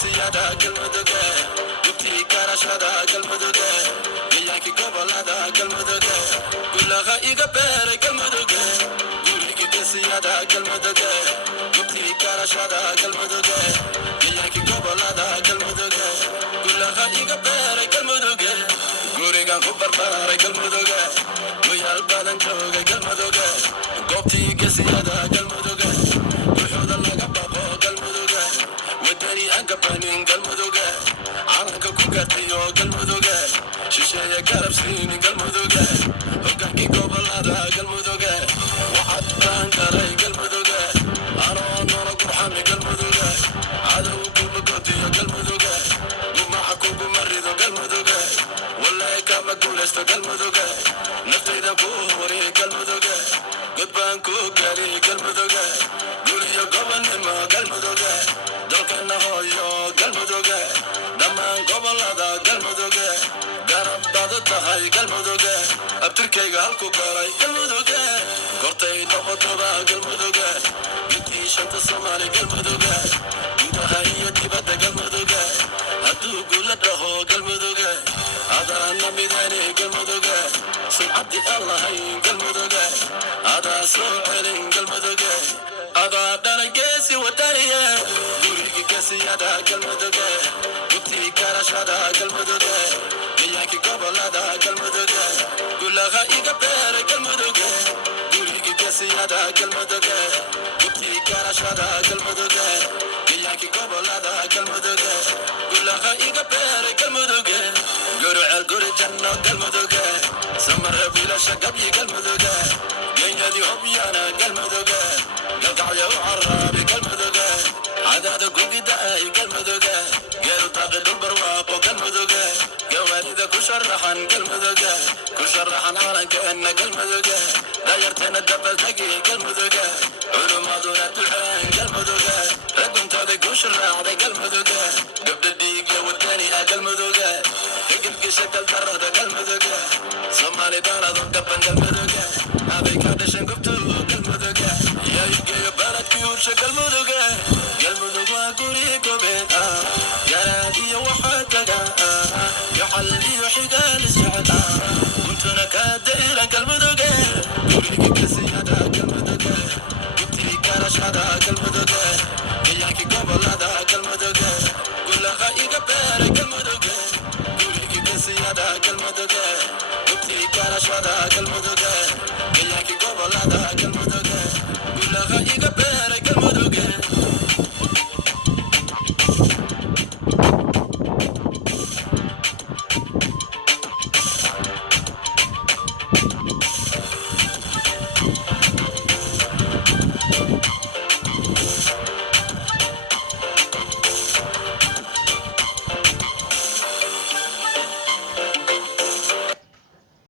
siyada galmuduga gubti karashada galmuduga yaki gobolada galmuduga gulaha iga beere galmuduga gurigi siyada galmuduga gubti karashada galmuduga yaki gobolada galmuduga gulaha iga beere galmuduga guriga kubarbara galmuduga guyal badan jooga galmuduga gubti siyada galmuduga guxuda laga baqo galmuduga wadani angabanin galmuduga calanka ku gatiyo galmuduga shisheeye garabsiin galmuduga hogaanki gobolada galmuduga waxaad baan galay galmuduga anoo noola gurxami galmuduga cadow kuma gotiyo galmuduga gumaca kugu marido galmuduga wallahi kama guulaysto galmuduga naftayda ku hori galmuduga gudbaan ku gali galmuduga guriyo gobolnimo galmuduga dalkana hooyo galmuduga dhammaan gobolada galmuduga garabbaad tahay galmuduga abtirkayga halku galay galmuduga kortay noqotoba galmuduga intii shanta soomaali galmuduga gudaha iyo dibadda galmuduga hadduu guula dhaho galmuduga adaana midani galmuduga sumcaddi aan lahayn galmuduga adaa soo celin galmuduga adaa dhanangeesi wadaniya gurigi kasiyada galmuduga gubtii karashada galmuduga yaki gobolada galmuduga gulaha iga beere galmuduga gurigi kasiyada galmuduga gubtii karashada galmuduga yaki gobolada galmuduga gulaha iga beere galmuduga gurucel guri janno galmuduga samare bilasha gabyi galmuduga genyadi hobyana galmuduga galgacyo carabi galmuduga cadaada gugida ay galmuduga geeru taaqi dhulbarwaaqo galmuduga gawaarida ku sharaxan galmuduga ku sharaxan calankeena galmuduga dayarteena dabaltagi galmuduga culumaduna duceen galmuduga raguntooda guusha raacday galmuduga gabdha dhiigya wadani ah galmuduga higilgisha galdarada galmuduga soomaali baanado gaban galmuduga aday ka dhashan gubtu galmuduga yaygeeyo baladkii ursha galmuduga galmudug waa guri gobeed ah garaad iyo waxaa taga yaxal iyo xigaal isjecel kuntuna kaa dayran galmuduga gurigi kasiyada galmuduga gubtii karashada galmuduga yaki gobolada galmuduga gulaha iga beere galmuduga gurigi kasiyada galmuduga gubtii karashada galmuduga yaki gobolada galmuduga